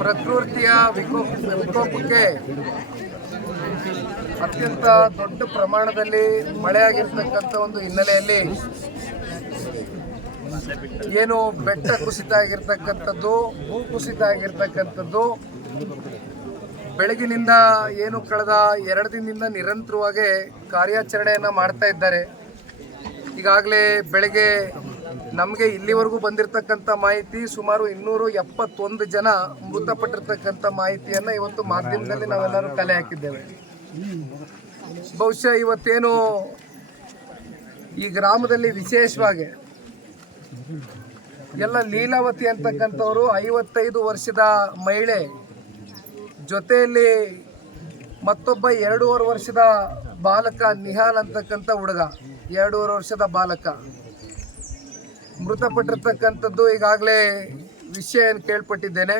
ಪ್ರಕೃತಿಯ ವಿಕೋಪ ವಿಕೋಪಕ್ಕೆ ಅತ್ಯಂತ ದೊಡ್ಡ ಪ್ರಮಾಣದಲ್ಲಿ ಮಳೆಯಾಗಿರ್ತಕ್ಕಂಥ ಒಂದು ಹಿನ್ನೆಲೆಯಲ್ಲಿ ಏನು ಬೆಟ್ಟ ಕುಸಿತ ಆಗಿರ್ತಕ್ಕಂಥದ್ದು, ಭೂ ಕುಸಿತ ಆಗಿರ್ತಕ್ಕಂಥದ್ದು, ಬೆಳಗಿನಿಂದ ಏನು ಕಳೆದ ಎರಡು ದಿನದಿಂದ ನಿರಂತರವಾಗಿ ಕಾರ್ಯಾಚರಣೆಯನ್ನು ಮಾಡ್ತಾ ಇದ್ದಾರೆ. ಈಗಾಗಲೇ ಬೆಳಗ್ಗೆ ನಮಗೆ ಇಲ್ಲಿವರೆಗೂ ಬಂದಿರತಕ್ಕಂಥ ಮಾಹಿತಿ ಸುಮಾರು ಇನ್ನೂರು ಎಪ್ಪತ್ತೊಂದು ಜನ ಮೃತಪಟ್ಟಿರ್ತಕ್ಕಂಥ ಮಾಹಿತಿಯನ್ನು ಇವತ್ತು ಮಾಧ್ಯಮದಲ್ಲಿ ನಾವೆಲ್ಲರೂ ಕಲೆ ಹಾಕಿದ್ದೇವೆ. ಬಹುಶಃ ಇವತ್ತೇನು ಈ ಗ್ರಾಮದಲ್ಲಿ ವಿಶೇಷವಾಗಿ ಎಲ್ಲ ಲೀಲಾವತಿ ಅಂತಕ್ಕಂಥವರು ಐವತ್ತೈದು ವರ್ಷದ ಮಹಿಳೆ ಜೊತೆಯಲ್ಲಿ ಮತ್ತೊಬ್ಬ ಎರಡೂವರೆ ವರ್ಷದ ಬಾಲಕ ನಿಹಾಲ್ ಅಂತಕ್ಕಂಥ ಹುಡುಗ. ಎರಡೂವರೆ ವರ್ಷದ ಬಾಲಕ. ಮೃತಪಟ್ಟಿರ್ತಕ್ಕಂಥದ್ದು ಈಗಾಗಲೇ ವಿಷಯ ಏನು ಕೇಳ್ಪಟ್ಟಿದ್ದೇನೆ.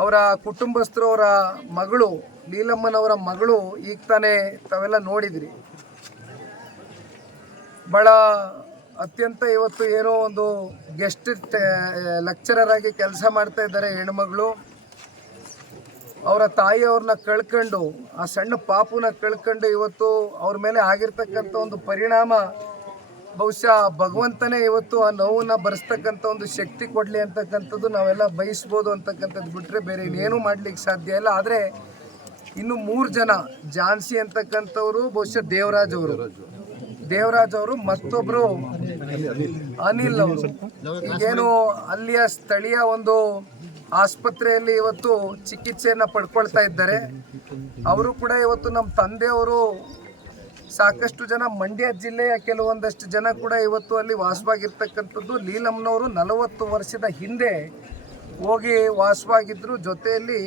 ಅವರ ಕುಟುಂಬಸ್ಥರು, ಅವರ ಮಗಳು, ನೀಲಮ್ಮನವರ ಮಗಳು ಈಗ ತಾನೇ ತಾವೆಲ್ಲ ನೋಡಿದ್ರಿ. ಭಾಳ ಅತ್ಯಂತ ಇವತ್ತು ಏನೋ ಒಂದು ಗೆಸ್ಟ್ ಲೆಕ್ಚರರ್ ಆಗಿ ಕೆಲಸ ಮಾಡ್ತಾ ಇದ್ದಾರೆ ಹೆಣ್ಮಗಳು. ಅವರ ತಾಯಿಯವ್ರನ್ನ ಕಳ್ಕೊಂಡು, ಆ ಸಣ್ಣ ಪಾಪುನ ಕಳ್ಕೊಂಡು ಇವತ್ತು ಅವ್ರ ಮೇಲೆ ಆಗಿರ್ತಕ್ಕಂಥ ಒಂದು ಪರಿಣಾಮ ಬಹುಶಃ ಭಗವಂತನೇ ಇವತ್ತು ಆ ನೋವನ್ನ ಬರೆಸ್ತಕ್ಕಂಥ ಒಂದು ಶಕ್ತಿ ಕೊಡಲಿ ಅಂತಕ್ಕಂಥದ್ದು ನಾವೆಲ್ಲ ಬಯಸ್ಬೋದು ಅಂತಕ್ಕಂಥದ್ದು ಬಿಟ್ಟರೆ ಬೇರೆ ಇನ್ನೇನು ಮಾಡ್ಲಿಕ್ಕೆ ಸಾಧ್ಯ ಇಲ್ಲ. ಆದರೆ ಇನ್ನು ಮೂರು ಜನ ಜಾನ್ಸಿ ಅಂತಕ್ಕಂಥವ್ರು, ಬಹುಶಃ ದೇವರಾಜ್ ಅವರು. ದೇವರಾಜ್ ಅವರು ಮತ್ತೊಬ್ರು ಅನಿಲ್ ಅವರು. ಈಗೇನು ಅಲ್ಲಿಯ ಸ್ಥಳೀಯ ಒಂದು ಆಸ್ಪತ್ರೆಯಲ್ಲಿ ಇವತ್ತು ಚಿಕಿತ್ಸೆಯನ್ನು ಪಡ್ಕೊಳ್ತಾ ಇದ್ದಾರೆ. ಅವರು ಕೂಡ ಇವತ್ತು ನಮ್ಮ ತಂದೆಯವರು ಸಾಕಷ್ಟು ಜನ ಮಂಡ್ಯ ಜಿಲ್ಲೆಯ ಕೆಲವೊಂದಷ್ಟು ಜನ ಕೂಡ ಇವತ್ತು ಅಲ್ಲಿ ವಾಸವಾಗಿರ್ತಕ್ಕಂಥದ್ದು. ಲೀಲಮ್ನವರು ನಲವತ್ತು ವರ್ಷದ ಹಿಂದೆ ಹೋಗಿ ವಾಸವಾಗಿದ್ದರು ಜೊತೆಯಲ್ಲಿ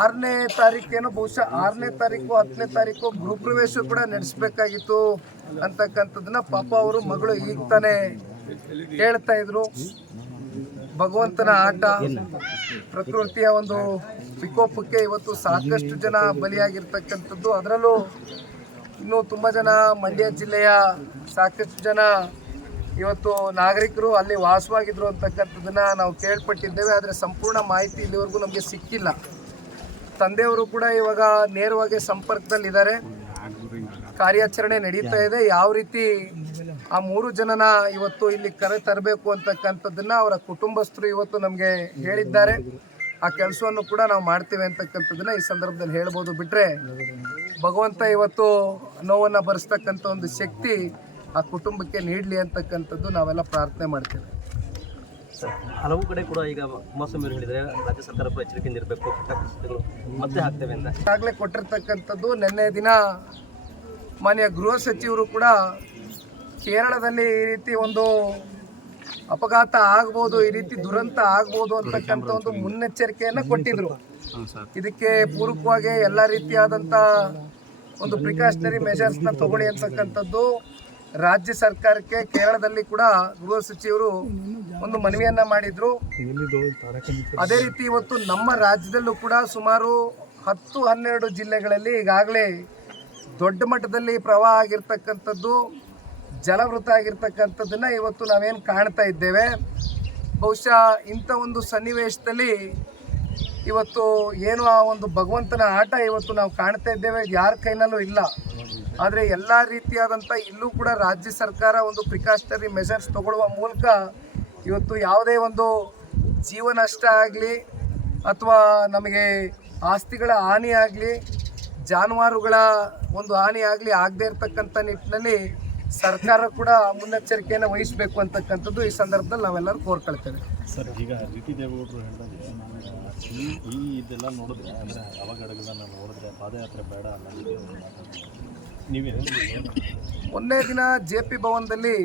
ಆರನೇ ತಾರೀಕೇನೋ ಬಹುಶಃ ಆರನೇ ತಾರೀಕು, ಹತ್ತನೇ ತಾರೀಕು ಗೃಹಪ್ರವೇಶ ಕೂಡ ನಡೆಸಬೇಕಾಗಿತ್ತು ಅಂತಕ್ಕಂಥದ್ದನ್ನ ಪಾಪ ಅವರು ಮಗಳು ಈಗ ತಾನೇ ಹೇಳ್ತಾ ಇದ್ರು. ಭಗವಂತನ ಆಟ, ಪ್ರಕೃತಿಯ ಒಂದು ವಿಕೋಪಕ್ಕೆ ಇವತ್ತು ಸಾಕಷ್ಟು ಜನ ಬಲಿಯಾಗಿರ್ತಕ್ಕಂಥದ್ದು. ಅದರಲ್ಲೂ ಇನ್ನು ತುಂಬ ಜನ ಮಂಡ್ಯ ಜಿಲ್ಲೆಯ ಸಾಕಷ್ಟು ಜನ ಇವತ್ತು ನಾಗರಿಕರು ಅಲ್ಲಿ ವಾಸವಾಗಿದ್ರು ಅಂತಕ್ಕಂಥದ್ದನ್ನ ನಾವು ಕೇಳ್ಪಟ್ಟಿದ್ದೇವೆ, ಆದರೆ ಸಂಪೂರ್ಣ ಮಾಹಿತಿ ಇಲ್ಲಿವರೆಗೂ ನಮಗೆ ಸಿಕ್ಕಿಲ್ಲ. ತಂದೆಯವರು ಕೂಡ ಇವಾಗ ನೇರವಾಗಿ ಸಂಪರ್ಕದಲ್ಲಿದ್ದಾರೆ. ಕಾರ್ಯಾಚರಣೆ ನಡೀತಾ ಇದೆ. ಯಾವ ರೀತಿ ಆ ಮೂರು ಜನನ ಇವತ್ತು ಇಲ್ಲಿ ಕರೆ ತರಬೇಕು ಅಂತಕ್ಕಂಥದ್ದನ್ನು ಅವರ ಕುಟುಂಬಸ್ಥರು ಇವತ್ತು ನಮಗೆ ಹೇಳಿದ್ದಾರೆ. ಆ ಕೆಲಸವನ್ನು ಕೂಡ ನಾವು ಮಾಡ್ತೇವೆ ಅಂತಕ್ಕಂಥದ್ದನ್ನ ಈ ಸಂದರ್ಭದಲ್ಲಿ ಹೇಳ್ಬೋದು. ಬಿಟ್ರೆ ಭಗವಂತ ಇವತ್ತು ನೋವನ್ನು ಭರಿಸ್ತಕ್ಕಂಥ ಒಂದು ಶಕ್ತಿ ಆ ಕುಟುಂಬಕ್ಕೆ ನೀಡಲಿ ಅಂತಕ್ಕಂಥದ್ದು ನಾವೆಲ್ಲ ಪ್ರಾರ್ಥನೆ ಮಾಡ್ತೇವೆ. ಹಲವು ಕಡೆ ಕೂಡ ಈಗ ಕುಮಾರಸ್ವಾಮಿ ಹೇಳಿದರೆ ರಾಜ್ಯ ಸರ್ಕಾರ ಕೂಡ ಎಚ್ಚರಿಕೆಯಿಂದ ಇರಬೇಕು ಪುಸ್ತಕಗಳು ಮತ್ತೆ ಹಾಕ್ತೇವೆ ಅಂತ. ಈಗಾಗಲೇ ಕೊಟ್ಟಿರ್ತಕ್ಕಂಥದ್ದು ನಿನ್ನೆ ದಿನ ಮಾನ್ಯ ಗೃಹ ಸಚಿವರು ಕೂಡ ಕೇರಳದಲ್ಲಿ ಈ ರೀತಿ ಒಂದು ಅಪಘಾತ ಆಗ್ಬೋದು, ಈ ರೀತಿ ದುರಂತ ಆಗ್ಬೋದು ಅಂತಕ್ಕಂಥ ಒಂದು ಮುನ್ನೆಚ್ಚರಿಕೆಯನ್ನು ಕೊಟ್ಟಿದ್ರು. ಇದಕ್ಕೆ ಪೂರಕವಾಗಿ ಎಲ್ಲ ರೀತಿಯಾದಂಥ ಒಂದು ಪ್ರಿಕಾಷನರಿ ಮೆಷರ್ಸ್ನ ತಗೊಳ್ಳಿ ಅಂತಕ್ಕಂಥದ್ದು ರಾಜ್ಯ ಸರ್ಕಾರಕ್ಕೆ, ಕೇರಳದಲ್ಲಿ ಕೂಡ ಗೃಹ ಸಚಿವರು ಒಂದು ಮನವಿಯನ್ನ ಮಾಡಿದ್ರು. ಅದೇ ರೀತಿ ಇವತ್ತು ನಮ್ಮ ರಾಜ್ಯದಲ್ಲೂ ಕೂಡ ಸುಮಾರು ಹತ್ತು ಹನ್ನೆರಡು ಜಿಲ್ಲೆಗಳಲ್ಲಿ ಈಗಾಗಲೇ ದೊಡ್ಡ ಮಟ್ಟದಲ್ಲಿ ಪ್ರವಾಹ ಆಗಿರ್ತಕ್ಕಂಥದ್ದು. ಜಲವೃತ ಆಗಿರ್ತಕ್ಕಂಥದ್ದನ್ನ ಇವತ್ತು ನಾವೇನು ಕಾಣ್ತಾ ಇದ್ದೇವೆ. ಬಹುಶಃ ಇಂಥ ಒಂದು ಸನ್ನಿವೇಶದಲ್ಲಿ ಇವತ್ತು ಏನು ಆ ಒಂದು ಭಗವಂತನ ಆಟ ಇವತ್ತು ನಾವು ಕಾಣ್ತಾ ಇದ್ದೇವೆ. ಯಾರ ಕೈನಲ್ಲೂ ಇಲ್ಲ. ಆದರೆ ಎಲ್ಲ ರೀತಿಯಾದಂಥ ಇಲ್ಲೂ ಕೂಡ ರಾಜ್ಯ ಸರ್ಕಾರ ಒಂದು ಪ್ರಿಕಾಷನರಿ ಮೆಷರ್ಸ್ ತಗೊಳ್ಳುವ ಮೂಲಕ ಇವತ್ತು ಯಾವುದೇ ಒಂದು ಜೀವ ನಷ್ಟ ಆಗಲಿ ಅಥವಾ ನಮಗೆ ಆಸ್ತಿಗಳ ಹಾನಿ ಆಗಲಿ, ಜಾನುವಾರುಗಳ ಒಂದು ಹಾನಿ ಆಗಲಿ ಆಗದೇ ಇರತಕ್ಕಂಥ ನಿಟ್ಟಿನಲ್ಲಿ ಸರ್ಕಾರ ಕೂಡ ಮುನ್ನೆಚ್ಚರಿಕೆಯನ್ನು ವಹಿಸಬೇಕು ಅಂತಕ್ಕಂಥದ್ದು ಈ ಸಂದರ್ಭದಲ್ಲಿ ನಾವೆಲ್ಲರೂ ಕೋರ್ಕೊಳ್ತೇವೆ. ಸರ್ ಈಗ ಜಿ ಟಿ ದೇವೇಗೌಡರು ಹೇಳಿದಾಗ ಈ ಈ ಇದೆಲ್ಲ ನೋಡಿದ್ರೆ ಅಂದರೆ ಅವಘಡಗಳನ್ನ ನೋಡಿದ್ರೆ ಪಾದಯಾತ್ರೆ ಬೇಡ. ನೀವೇ ಮೊನ್ನೆ ದಿನ ಜೆ ಪಿ ಭವನದಲ್ಲಿ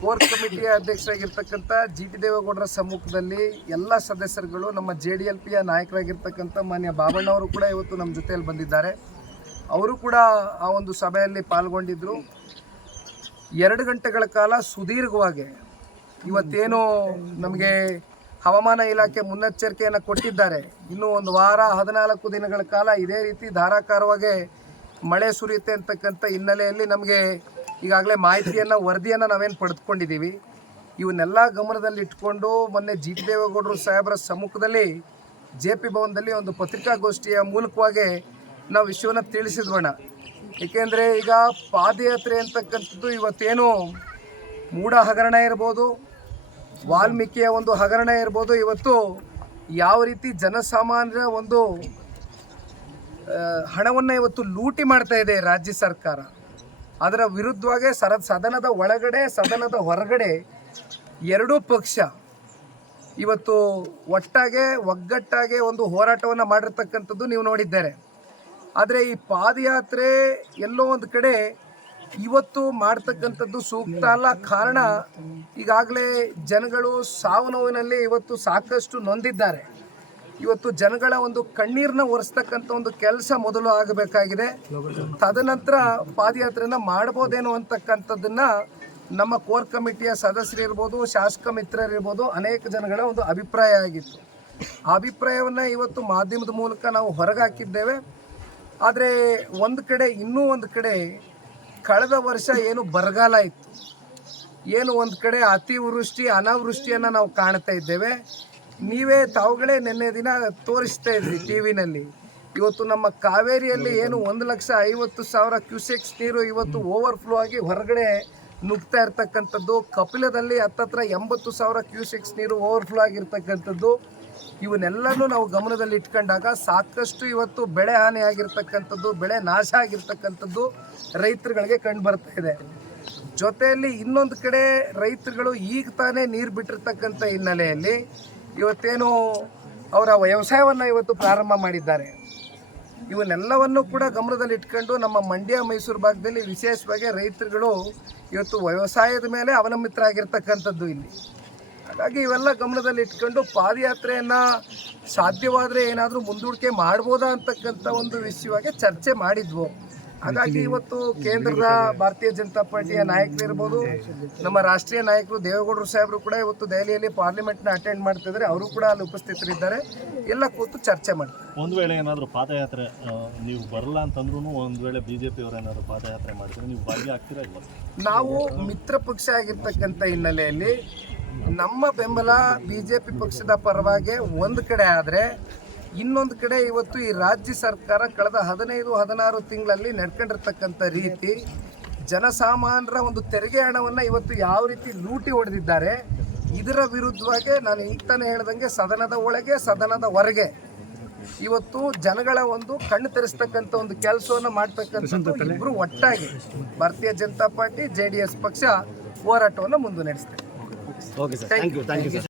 ಕೋರ್ ಕಮಿಟಿಯ ಅಧ್ಯಕ್ಷರಾಗಿರ್ತಕ್ಕಂಥ ಜಿ ಟಿ ದೇವೇಗೌಡರ ಸಮ್ಮುಖದಲ್ಲಿ ಎಲ್ಲ ಸದಸ್ಯರುಗಳು ನಮ್ಮ ಜೆ ಡಿ ಎಲ್ ಪಿಯ ನಾಯಕರಾಗಿರ್ತಕ್ಕಂಥ ಮಾನ್ಯ ಬಾಬಣ್ಣವರು ಕೂಡ ಇವತ್ತು ನಮ್ಮ ಜೊತೆಯಲ್ಲಿ ಬಂದಿದ್ದಾರೆ. ಅವರು ಕೂಡ ಆ ಒಂದು ಸಭೆಯಲ್ಲಿ ಪಾಲ್ಗೊಂಡಿದ್ದರು ಎರಡು ಗಂಟೆಗಳ ಕಾಲ ಸುದೀರ್ಘವಾಗಿ ಇವತ್ತೇನು ನಮಗೆ ಹವಾಮಾನ ಇಲಾಖೆ ಮುನ್ನೆಚ್ಚರಿಕೆಯನ್ನು ಕೊಟ್ಟಿದ್ದಾರೆ. ಇನ್ನೂ ಒಂದು ವಾರ, ಹದಿನಾಲ್ಕು ದಿನಗಳ ಕಾಲ ಇದೇ ರೀತಿ ಧಾರಾಕಾರವಾಗಿ ಮಳೆ ಸುರಿಯುತ್ತೆ ಅಂತಕ್ಕಂಥ ಹಿನ್ನೆಲೆಯಲ್ಲಿ ನಮಗೆ ಈಗಾಗಲೇ ಮಾಹಿತಿಯನ್ನು, ವರದಿಯನ್ನು ನಾವೇನು ಪಡೆದುಕೊಂಡಿದ್ದೀವಿ. ಇವನ್ನೆಲ್ಲ ಗಮನದಲ್ಲಿ ಇಟ್ಕೊಂಡು ಮೊನ್ನೆ ಜಿ ಟಿ ದೇವೇಗೌಡರು ಸಾಹೇಬರ ಸಮ್ಮುಖದಲ್ಲಿ ಜೆ ಪಿ ಭವನದಲ್ಲಿ ಒಂದು ಪತ್ರಿಕಾಗೋಷ್ಠಿಯ ಮೂಲಕವಾಗಿ ನಾವು ವಿಷಯವನ್ನು ತಿಳಿಸಿದ್ವಣ್ಣ. ಏಕೆಂದರೆ ಈಗ ಪಾದಯಾತ್ರೆ ಅಂತಕ್ಕಂಥದ್ದು ಇವತ್ತೇನು ಮೂಢ ಹಗರಣ ಇರ್ಬೋದು, ವಾಲ್ಮೀಕಿಯ ಒಂದು ಹಗರಣ ಇರ್ಬೋದು. ಇವತ್ತು ಯಾವ ರೀತಿ ಜನಸಾಮಾನ್ಯರ ಒಂದು ಹಣವನ್ನು ಇವತ್ತು ಲೂಟಿ ಮಾಡ್ತಾ ಇದೆ ರಾಜ್ಯ ಸರ್ಕಾರ. ಅದರ ವಿರುದ್ಧವಾಗಿ ಸರ, ಸದನದ ಒಳಗಡೆ, ಸದನದ ಹೊರಗಡೆ ಎರಡೂ ಪಕ್ಷ ಇವತ್ತು ಒಟ್ಟಾಗೆ, ಒಗ್ಗಟ್ಟಾಗೆ ಒಂದು ಹೋರಾಟವನ್ನು ಮಾಡಿರ್ತಕ್ಕಂಥದ್ದು ನೀವು ನೋಡಿದ್ದಾರೆ. ಆದರೆ ಈ ಪಾದಯಾತ್ರೆ ಎಲ್ಲೋ ಒಂದು ಕಡೆ ಇವತ್ತು ಮಾಡ್ತಕ್ಕಂಥದ್ದು ಸೂಕ್ತ ಅಲ್ಲ. ಕಾರಣ ಈಗಾಗಲೇ ಜನಗಳು ಸಾವು ನೋವಿನಲ್ಲಿ ಇವತ್ತು ಸಾಕಷ್ಟು ನೊಂದಿದ್ದಾರೆ. ಇವತ್ತು ಜನಗಳ ಒಂದು ಕಣ್ಣೀರನ್ನ ಒರೆಸ್ತಕ್ಕಂಥ ಒಂದು ಕೆಲಸ ಮೊದಲು ಆಗಬೇಕಾಗಿದೆ. ತದನಂತರ ಪಾದಯಾತ್ರೆನ ಮಾಡ್ಬೋದೇನೋ ಅಂತಕ್ಕಂಥದ್ದನ್ನ ನಮ್ಮ ಕೋರ್ ಕಮಿಟಿಯ ಸದಸ್ಯರಿರ್ಬೋದು ಶಾಸಕ ಮಿತ್ರರಿರ್ಬೋದು ಅನೇಕ ಜನಗಳ ಒಂದು ಅಭಿಪ್ರಾಯ ಆಗಿತ್ತು. ಆ ಅಭಿಪ್ರಾಯವನ್ನು ಇವತ್ತು ಮಾಧ್ಯಮದ ಮೂಲಕ ನಾವು ಹೊರಗೆ ಹಾಕಿದ್ದೇವೆ ಆದರೆ ಒಂದು ಕಡೆ, ಇನ್ನೂ ಒಂದು ಕಡೆ ಕಳೆದ ವರ್ಷ ಏನು ಬರಗಾಲ ಇತ್ತು. ಏನು ಒಂದು ಕಡೆ ಅತಿವೃಷ್ಟಿ, ಅನಾವೃಷ್ಟಿಯನ್ನು ನಾವು ಕಾಣ್ತಾ ಇದ್ದೇವೆ. ನೀವೇ ತಾವುಗಳೇ ನಿನ್ನೆ ದಿನ ತೋರಿಸ್ತಾ ಇದ್ರಿ ಟಿ ವಿನಲ್ಲಿ. ಇವತ್ತು ನಮ್ಮ ಕಾವೇರಿಯಲ್ಲಿ ಏನು ಒಂದು ಲಕ್ಷ ಐವತ್ತು ಸಾವಿರ ಕ್ಯೂಸೆಕ್ಸ್ ನೀರು ಇವತ್ತು ಓವರ್ಫ್ಲೋ ಆಗಿ ಹೊರಗಡೆ ನುಗ್ತಾ ಇರ್ತಕ್ಕಂಥದ್ದು. ಕಪಿಲದಲ್ಲಿ ಹತ್ತತ್ರ ಎಂಬತ್ತು ಸಾವಿರ ಕ್ಯೂಸೆಕ್ಸ್ ನೀರು ಓವರ್ಫ್ಲೋ ಆಗಿರ್ತಕ್ಕಂಥದ್ದು. ಇವನ್ನೆಲ್ಲನೂ ನಾವು ಗಮನದಲ್ಲಿ ಇಟ್ಕೊಂಡಾಗ ಸಾಕಷ್ಟು ಇವತ್ತು ಬೆಳೆ ಹಾನಿ ಆಗಿರ್ತಕ್ಕಂಥದ್ದು, ಬೆಳೆ ನಾಶ ಆಗಿರ್ತಕ್ಕಂಥದ್ದು ರೈತರುಗಳಿಗೆ ಕಂಡು ಬರ್ತಾ ಇದೆ. ಜೊತೆಯಲ್ಲಿ ಇನ್ನೊಂದು ಕಡೆ ರೈತರುಗಳು ಈಗ ತಾನೇ ನೀರು ಬಿಟ್ಟಿರ್ತಕ್ಕಂಥ ಹಿನ್ನೆಲೆಯಲ್ಲಿ ಇವತ್ತೇನು ಅವರ ವ್ಯವಸಾಯವನ್ನು ಇವತ್ತು ಪ್ರಾರಂಭ ಮಾಡಿದ್ದಾರೆ. ಇವನ್ನೆಲ್ಲವನ್ನು ಕೂಡ ಗಮನದಲ್ಲಿ ಇಟ್ಕೊಂಡು ನಮ್ಮ ಮಂಡ್ಯ, ಮೈಸೂರು ಭಾಗದಲ್ಲಿ ವಿಶೇಷವಾಗಿ ರೈತರುಗಳು ಇವತ್ತು ವ್ಯವಸಾಯದ ಮೇಲೆ ಅವಲಂಬಿತರಾಗಿರ್ತಕ್ಕಂಥದ್ದು ಇಲ್ಲಿ. ಹಾಗಾಗಿ ಇವೆಲ್ಲ ಗಮನದಲ್ಲಿ ಇಟ್ಕೊಂಡು ಪಾದಯಾತ್ರೆಯನ್ನು ಸಾಧ್ಯವಾದರೆ ಏನಾದರೂ ಮುಂದೂಡಿಕೆ ಮಾಡ್ಬೋದಾ ಅಂತಕ್ಕಂಥ ಒಂದು ವಿಷಯವಾಗಿ ಚರ್ಚೆ ಮಾಡಿದ್ವು. ಹಾಗಾಗಿ ಇವತ್ತು ಕೇಂದ್ರದ ಭಾರತೀಯ ಜನತಾ ಪಾರ್ಟಿಯ ನಾಯಕರು ಇರ್ಬೋದು ನಮ್ಮ ರಾಷ್ಟ್ರೀಯ ನಾಯಕರು ದೇವೇಗೌಡರು ಸಾಹೇಬರು ಕೂಡ ಇವತ್ತು ದೆಹಲಿಯಲ್ಲಿ ಪಾರ್ಲಿಮೆಂಟ್ನ ಅಟೆಂಡ್ ಮಾಡ್ತಿದ್ದಾರೆ. ಅವರು ಕೂಡ ಅಲ್ಲಿ ಉಪಸ್ಥಿತರಿದ್ದಾರೆ. ಎಲ್ಲ ಕೂತು ಚರ್ಚೆ ಮಾಡ್ತಾರೆ. ಒಂದು ವೇಳೆ ಏನಾದರೂ ಪಾದಯಾತ್ರೆ ನೀವು ಬರಲ್ಲ ಅಂತಂದ್ರೂ ಒಂದು ವೇಳೆ ಬಿ ಜೆ ಪಿಯವರು ಏನಾದರೂ ಪಾದಯಾತ್ರೆ ಮಾಡಿದ್ರೆ ನೀವು ಭಾಗಿಯಾಗ್ತೀರಾ ಇಲ್ಲ ನಾವು ಮಿತ್ರ ಪಕ್ಷ ಆಗಿರ್ತಕ್ಕಂಥ ಹಿನ್ನೆಲೆಯಲ್ಲಿ ನಮ್ಮ ಬೆಂಬಲ ಬಿ ಜೆ ಪಿ ಪಕ್ಷದ ಪರವಾಗಿ ಒಂದು ಕಡೆ ಆದರೆ ಇನ್ನೊಂದು ಕಡೆ ಇವತ್ತು ಈ ರಾಜ್ಯ ಸರ್ಕಾರ ಕಳೆದ ಹದಿನೈದು ಹದಿನಾರು ತಿಂಗಳಲ್ಲಿ ನಡ್ಕೊಂಡಿರ್ತಕ್ಕಂಥ ರೀತಿ ಜನಸಾಮಾನ್ಯರ ಒಂದು ತೆರಿಗೆ ಹಣವನ್ನು ಇವತ್ತು ಯಾವ ರೀತಿ ಲೂಟಿ ಹೊಡೆದಿದ್ದಾರೆ ಇದರ ವಿರುದ್ಧವಾಗಿ ನಾನು ಈಗ ತಾನೇ ಹೇಳ್ದಂಗೆ ಸದನದ ಒಳಗೆ ಸದನದ ಹೊರಗೆ ಇವತ್ತು ಜನಗಳ ಒಂದು ಕಣ್ಣು ತೆರೆಸ್ತಕ್ಕಂಥ ಒಂದು ಕೆಲಸವನ್ನು ಮಾಡ್ತಕ್ಕಂಥದ್ದು ಇಬ್ಬರು ಒಟ್ಟಾಗಿ Bharatiya Janata party J D S ಪಕ್ಷ ಹೋರಾಟವನ್ನು ಮುಂದೆ